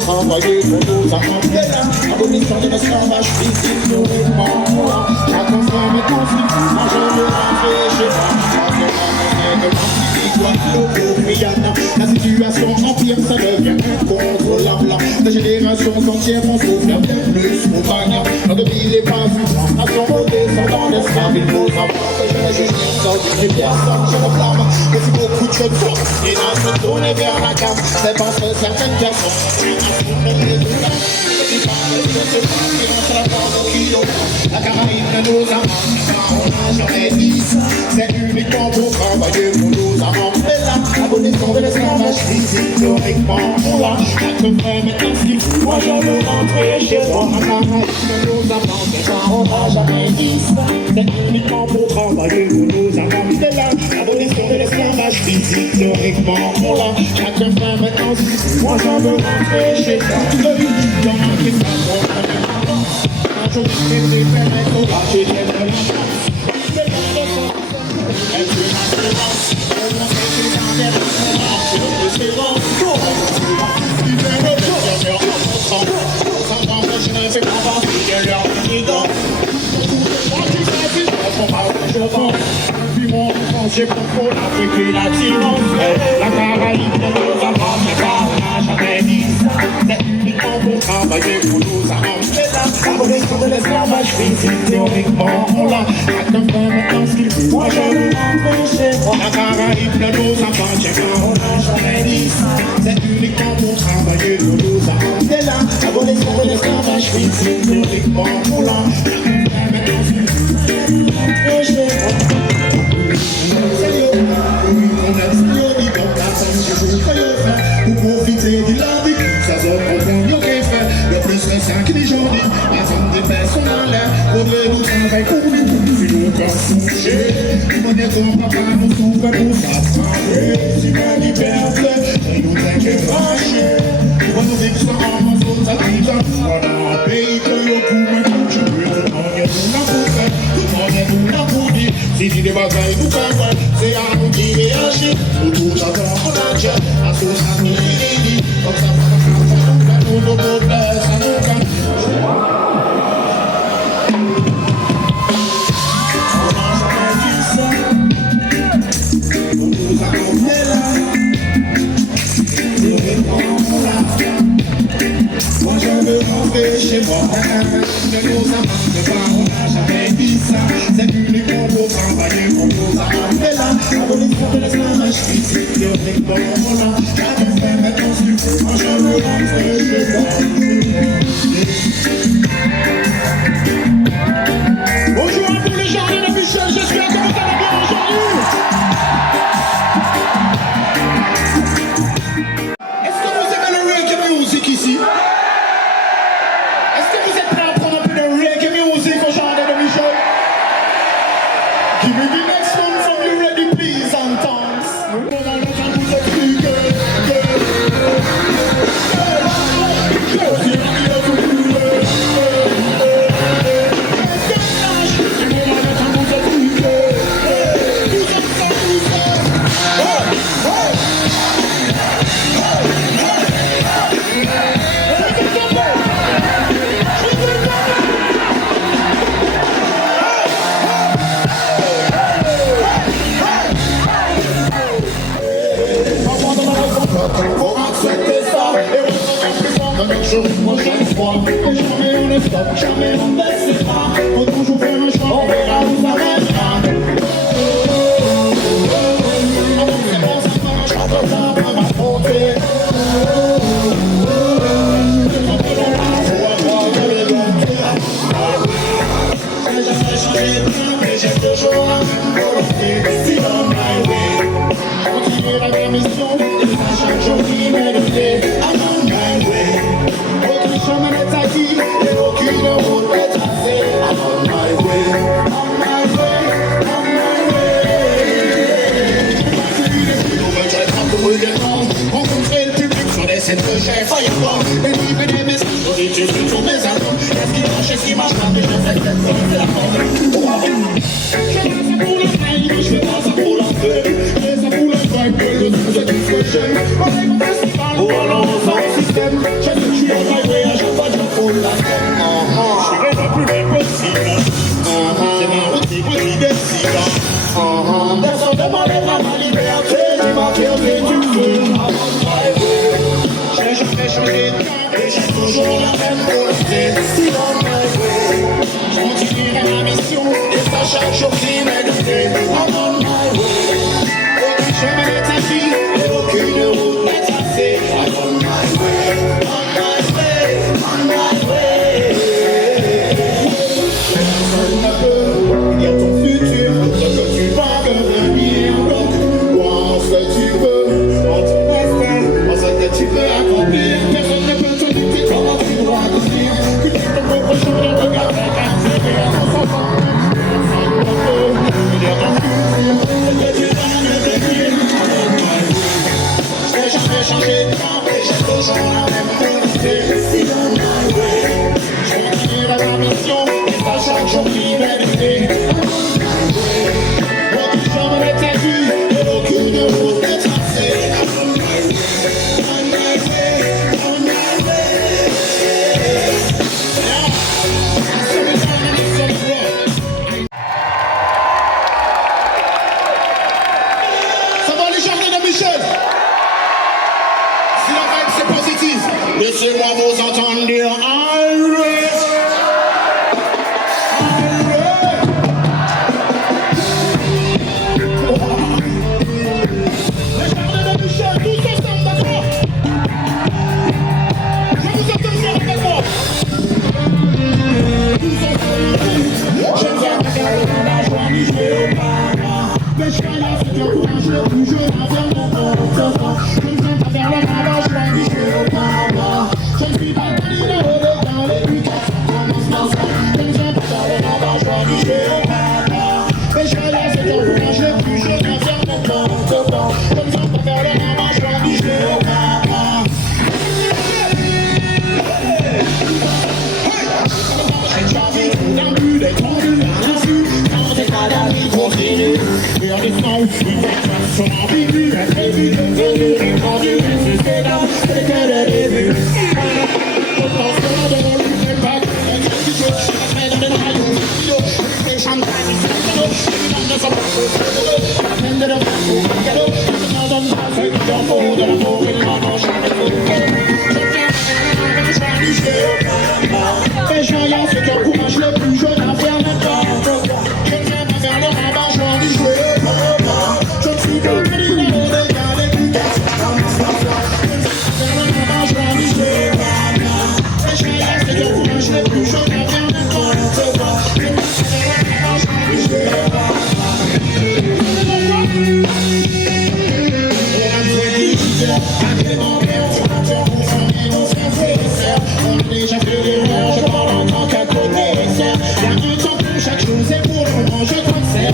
Travailler pour nos amants, abolition de l'esclavage physique, nourrissement. Chacun fait mes conflits, moi je veux rentrer chez moi. La situation empire, ça devient incontrôlable. Les générations entières vont souffrir de plus au bagnard. Notre ville n'est pas vue, nation redescend dans l'esclave. Il faut savoir que je ne juge personne, et personne je me blâme. Mais si beaucoup de jeunes forces, et dans se tourner vers la cave, c'est parce que certaines personnes la Caraïbe de nos amants, on n'a jamais dit ça. C'est uniquement pour travailler pour nos amants. Mais là, l'abolition de l'esclavage physique, théoriquement, on l'a. Chaque frère maintenant ce qu'il faut. Moi, je veux rentrer chez moi. La Caraïbe de nos amants, mais ça, on n'a jamais dit ça. C'est uniquement pour travailler pour nos amants. Mais là, l'abolition de l'esclavage physique, théoriquement, on l'a. Chaque frère maintenant ce qu'il faut. Moi, je veux rentrer chez moi. Je vais te permettre de lâcher de la chance. Elle veut ma présence. Elle m'a fait des engagements. Je veux je ne fais pas partie de leur unident. Puis mon enfance, j'ai pas trop l'Afrique et l'Attirance. La Caraïbe de nos amants, mais pas on n'a jamais dit ça. C'est uniquement pour travailler pour nos amants. L'abolition de l'esclavage physique, théoriquement, on l'a. Chacun fait maintenant ce qu'il veut. Moi, je veux rentrer chez moi. La Caraïbe de nos enfants, j'ai pas, on n'a jamais dit ça. C'est uniquement pour travailler pour nos amants. C'est là, l'abolition de l'esclavage physique, théoriquement, on l'a. Chacun fait maintenant ce qu'il veut. Rentrer chez moi. On a dit comme la femme, je vous croyais faire. Pour profiter de la vie, ça se comprend mieux qu'est fait. Le plus récent qui les gens disent. Des personnes en l'air, faudrait nous travailler pour nous, si nous quand soucher. Nous ne sommes pas nous souffrons pour s'attendre. Si ma liberté, nous t'inquiète marcher. Nous va nous vivre sans en faute à tout. Voilà un pays que le coup maintenant, je veux tout le monde nous la pousser, tout le monde nous la poudre. Si tu des bagailles nous faire, c'est à nous qui réagir. Nous tous attendons pour la jet, à tout ça nous dit. Comme ça, nous nous protège, ça nous gagne. Moi je veux rentrer chez moi. De nos amants, mais pas on n'a jamais dit ça. C'est uniquement pour travailler pour nos amants. Mais là, l'abolition de l'esclavage physique, théoriquement, on l'a. Chacun fait maintenant ce qu'il faut. Moi je veux rentrer chez moi. Bonjour à tous les jardins de Michel, j'espère que vous allez bien aujourd'hui. Est-ce que vous aimez le reggae music ici? Est-ce que vous êtes prêts à prendre un peu de reggae music au jardin de Michel? Give me the next one from you ready please and dance. Pendant le temps vous êtes plus que jamais on ne stop, jamais on baisse pas. Faut toujours faire un choix, on verra où ça mènera. C'est bon, ça marche, ça va m'affronter. J'ai jamais changé de plan, mais j'ai toujours un volonté. Si on my way, continuer la même mission, et ça chaque jour qui m'est donné. I'm on my way. Chemin est acquis et aucune route est tracée. I'm on my way, on my way, on my way. J'ai parcouru le monde, rencontré le public sur des scènes que j'ai fireball. Délivrer des messages positifs sur mes albums. Qu'est-ce qui marche pas, mais je sais que c'est la mode. Je fais ça pour le fame, je fais pas ça pour la feu. Je fais ça pour le vibe, le son, c'est tout ce que j'aime. On est mon festival, ou alors on sort le système. suis en my way, je vois du fond là. J'irai le plus loin possible. C'est ma route qui décide. Personne ne m'enlèvera ma liberté, ni ma fierté du feu. J'ai jamais changé de camp et j'ai toujours la même volonté. Still on my way. Je continuerai ma mission et ça chaque jour qui m'est donné. I'm on my way. Aucun chemin n'est acquis et aucune route n'est tracée. I'm on my way. On my way. On my way. Personne ne peut dire ton futur, ce que tu vas devenir. Donc, crois en ce que tu peux, en ton destin, en ce que tu peux accomplir. Personne ne peut te dicter comment tu dois agir. Que tu te propres chemin, regarde avec intérêt à ton enfant. Personne ne peut dire ton futur, ce que tu vas devenir. Je n'ai jamais changé de camp et j'ai toujours la même volonté. Still on my way. Je continuerai ma mission et ça chaque jour qui m'est donné. Aucun chemin n'est acquis et aucune route n'est tracée. On my way, on my way. Ça va les jardins de Michel? Si la vibe c'est positif, laissez-moi vous entendre dire Iris. Les jardins de Michel, tous ensemble, d'accord? Je vous entends dire avec moi. Tous ensemble, j'aime bien regarder dans la joie du jeu au parent. Mais je suis là, c'est un courage le plus jeune à faire mon corps. J'aime bien faire le ravage, joie du jeu au parent. Je ne suis pas candidat au dans l'éducation, commence dans ça. J'aime bien faire le ravage, joie du jeu au parent. Mais je suis là, c'est un courage le plus jeune à faire mon corps. J'aime bien faire le ravage, joie du jeu au parent. J'ai déjà vu d'un but des tendus à l'insu. Quand des cas d'avis continuent. Et en descend, une situation ambiguë. La prévue de venir répandue. Mais c'est là, c'est que le début. On pense que l'on devant lui fait pas. Un petit jeu, je resterai dans les rails. Les champagnes, les cadeaux. Les gens ne sont pas faux. La peine de leur faire pour un cadeau. Je ne donne pas ce qu'il en faut. De l'amour et de l'argent, jamais trop. Je viens avec le choix du jeu. Et je rien, c'est qu'un courage le plus jeune à faire n'importe quoi. Je ne viens pas faire le rabat, je vais y jouer au moment. Je ne suis pas candidat au dégât d'éducation. Je ne viens pas faire le rabat, je vais y jouer au moment. Et je rien, c'est qu'un courage le plus jeune à faire n'importe quoi. Je ne viens pas faire le rabat, je vais y jouer au moment. Et un peu d'éditeur, avec mon père, tu vas te confondre nos frères et sœurs. On a déjà fait l'erreur, je parle en tant qu'à connaisseur. Y'a un temps pour chaque chose et pour le moment je crois que c'est là.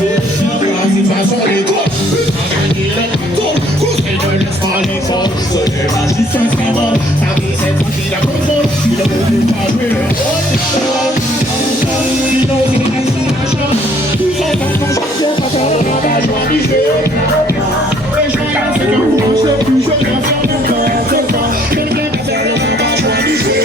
De toute façon les gros, putain gagner les contrôles. Conseil ne laisse pas les forces, ce n'est pas juste un symbole. Ta vie c'est tranquille à contrôle, il ne veut pas jouer le rôle. Sinon c'est une action d'achat. Tous ensemble quand je viens pas faire le ravage, je vais y jouer. Et je regarde c'est qu'un courage le plus jeune à faire n'importe quoi. Je ne viens pas faire le ravage, je vais y jouer.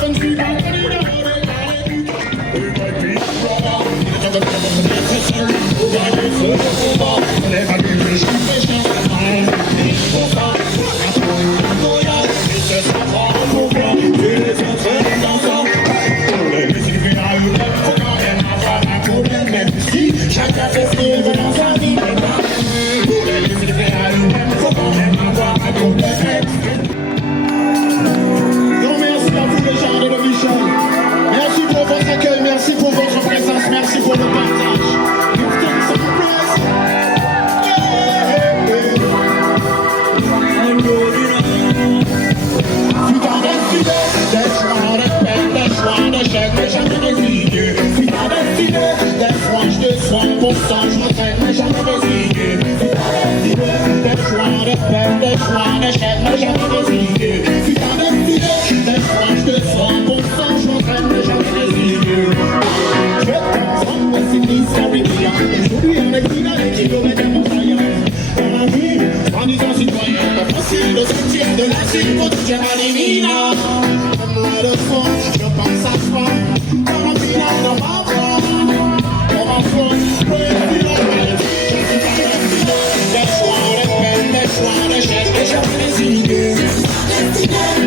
Je ne suis pas candidat au dégât d'éducation. Et moi puis il est temps de faire votre être seul. Pour gagner ce combat, on n'est pas plus riche que les chiens. Ça parle, et pour ça, un peu de voyage. Et ce sera pas un combat, tu les entraînes dans ça. Les musiques virales, faut quand même avoir un problème. Même si chacun fait ce qu'il veut dans sa vie. Pour les musiques virales, faut quand même Tipo tu Giovannina, moi le fond, je pense à toi. Comme un final dans ma voix, comme un fond, des fois on les peine, des fois on les jette, et jamais les idées.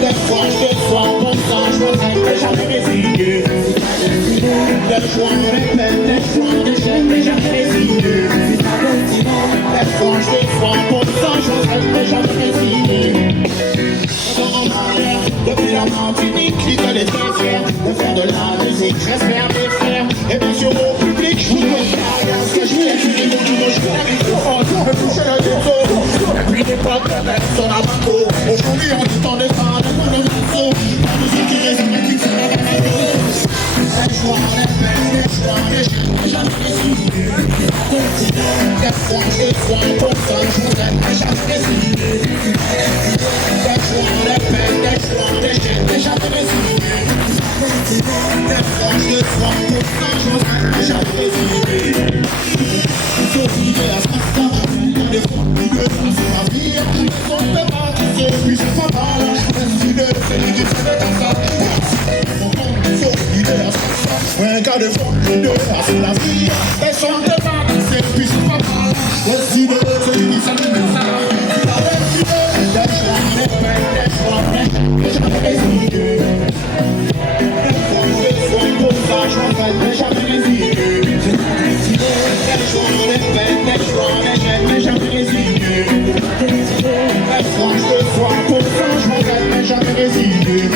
Des fois je te sois pour ça, je me sens que jamais les idées. Des fois on les peine, des fois on les jette, et jamais les idées. Des fois je te sois pour ça, je me sens que jamais les idées. Depuis la Martinique, l'idée est très fière de faire de la musique, j'espère mes frères. Et bien sûr au public, je vous demande ce que je voulais étudier mon niveau, je voulais microphone, me toucher le ghetto. Depuis l'époque de Benson à Marco, aujourd'hui on dit tant de temps de mon morceau. La musique qui résonne, qui fait la radio. Les joies, les peines, les joies, les chiens, jamais les idées. Des fois je sois pour ça, je vous aime, jamais les idées. Des joies, les peines, les joies, les chiens, jamais les idées. Des fois je sois pour ça, je vous aime, jamais les idées. Sauf idée à ce instant, des fois l'idée à ma vie. Les gens ne pas qui se puis je fais mal. Les idées, c'est l'idée, c'est le temps. Sauf l'idée à ce instant, un cas de fois l'idée à la vie. Les gens ne pas qui se puis je fais mal. Les idées, c'est l'idée, c'est le temps. Les idées, les choix, les peines, les choix, les jamais les idées. Les fois je sois pour ça, je m'en fais jamais les idées. Les choix, les peines, les choix, les jamais les idées. Les fois je sois pour ça, je m'en fais jamais les idées.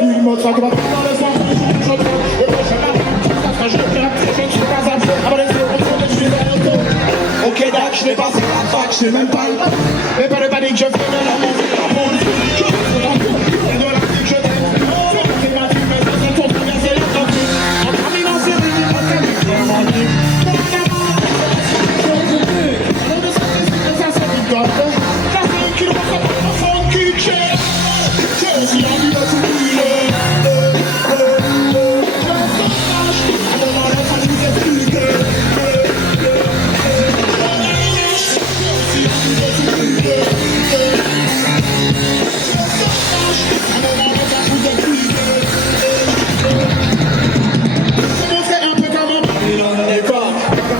Il montre ça que va dans les soins, je suis pas à ok, d'accord, je n'ai pas fait la fac, je n'ai même pas le temps. Mais pas de panique, je fais de la musique, la politique. Je fais dans tout, et de la musique, je t'aime. C'est ma vie, mais ça c'est pour traverser l'Atlantique. En terminant, c'est lui, en terminant, c'est ma vie. Ça c'est du top. Ça c'est un kilo, ça c'est un funky chair. J'ai aussi envie de tout brûler.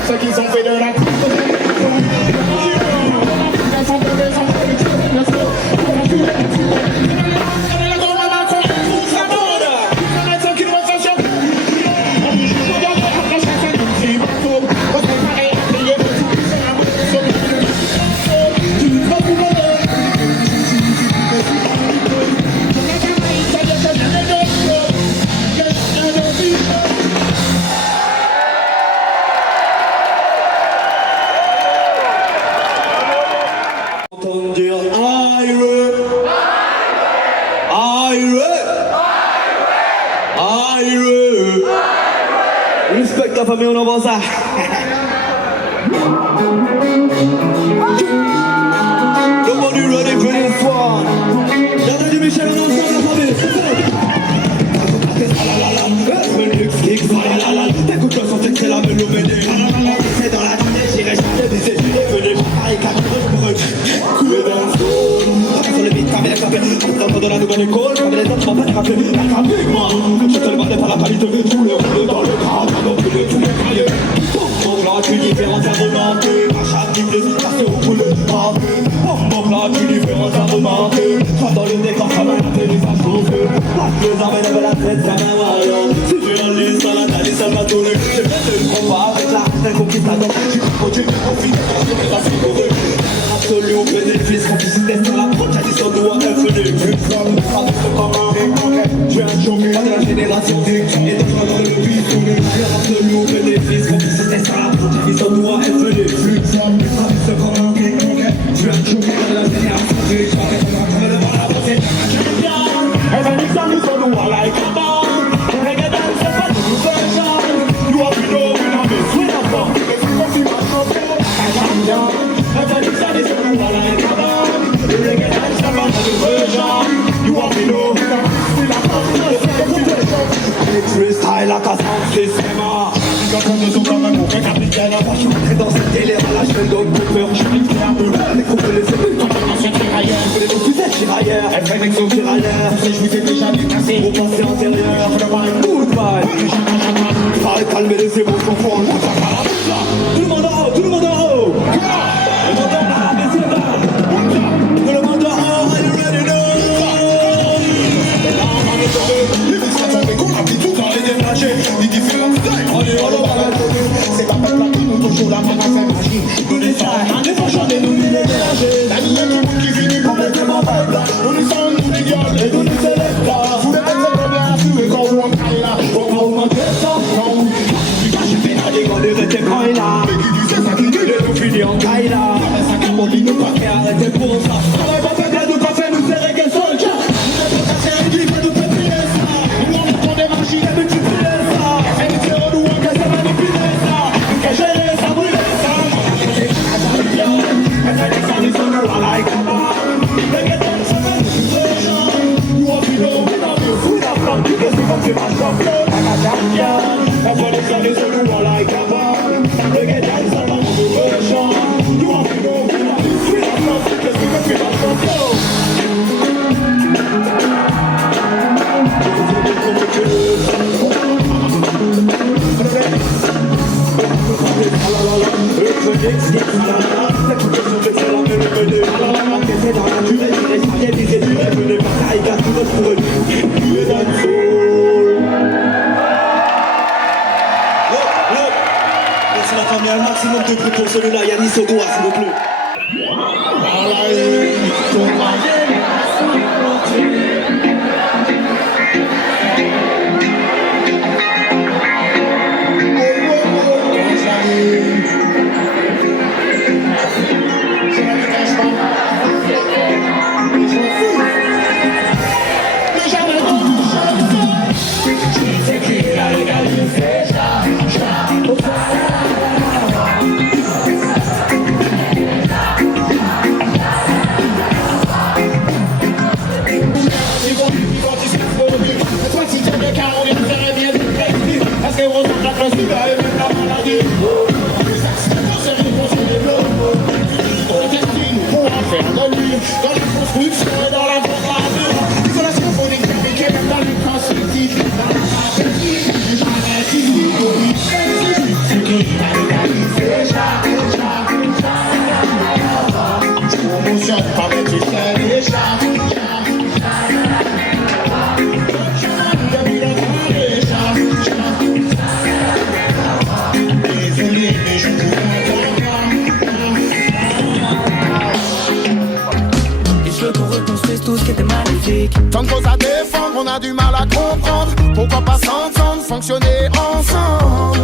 Ceux qui ont fait de la Respect la famille, on envoie ça. Nobody ready for this one. Dada du Michel, on envoie la famille. T'écoutes le son, c'est la mélodie. C'est dans la journée, j'irai chercher des études. Venez préparer 4 heures pour couler dans la zone. Sur le beat, comme les capés. Enfants de la nouvelle école, comme les autres, on va frapper. La capée, moi. Je te le demande par la qualité. Tout le monde dans le cadre, dans tous les cahiers. Pour là, tu différents arguments. À chaque niveau, ça se roule. Pour là, tu différents arguments. Soit dans le décor, comme un appel, ça chauffe. Les armes de la tête, ça m'a mal. Si tu en lis, ça la tête, ça va tourner. Je viens de le combat avec la conquistador. Tu continues de profiter, c'est pas si heureux. Absolu au bénéfice, complicité sur la proche, addition doit infini. Plus comme comme un réconquête. Je viens de choquer de la génération et de toi dans le bidon. Absolu au bénéfice, complicité sur la proche, addition doit infini. Plus comme un réconquête. Je viens de choquer de la génération et de toi dans le bidon. Every time you go to war like a bomb, reggae dance, but you version. You have to know when I'm compte de son comme un mauvais capitaine. Moi je suis rentré dans cette délire à la chaîne donc mon peur. Je suis un peu avec qu'on peut laisser le temps. Ancien tirailleur, Vous les vous êtes tirailleurs, elle fait avec son tirailleur. je vous ai déjà dépassé. Au passé antérieur, goodbye. Arrête calmer les émotions pour le tout le monde en haut, tout le monde en haut. Le monde en bas, mais c'est mal. Tout le monde en haut, are you ready now? C'est pas peuple qui nous toujours la main à faire magie. Nous les sages, on est pas chanter, nous les déranger. La ligne qui finit complètement bête. Nous nous sommes nous qui gueulent et nous nous élèvent là. Vous les mecs c'est bien assuré quand on caille là. On va augmenter ça, non. Je fais la dégonde de tes coins là. Mais qui disait ça qui dit De nous finir en caille là. ça capote nous pas. Et arrêtez pour ça. Travaille pas fait là, nous pas fait, nous serrer qu'un soldier. Nous sommes cassés un clip et nous fait filer ça. Nous on prend des machines et nous Multiplier ça. et nous tirons nous en casse à manipuler ça. Nous qu'à gérer ça, brûler ça. Merci la famille, un maximum de bruit pour celui-là, Yannis Odoa s'il vous plaît. Dans la construction et dans la propagande, l'isolation phonique qui est même dans le cosmétique, dans la stratégie, jamais fini. C'est qui va légaliser promotion, pas mettre du frère et désolé, mais je ne pouvais tout ce qui était magnifique. Tant de choses à défendre, on a du mal à comprendre. Pourquoi pas s'entendre, fonctionner ensemble?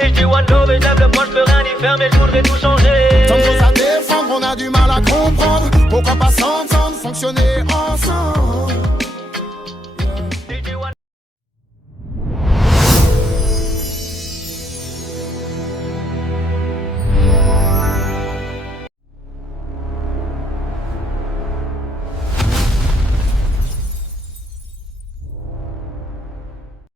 Et je dis one love et j'aime le point, je peux rien y faire, mais je voudrais tout changer. Tant de choses à défendre, on a du mal à comprendre. Pourquoi pas s'entendre, fonctionner ensemble?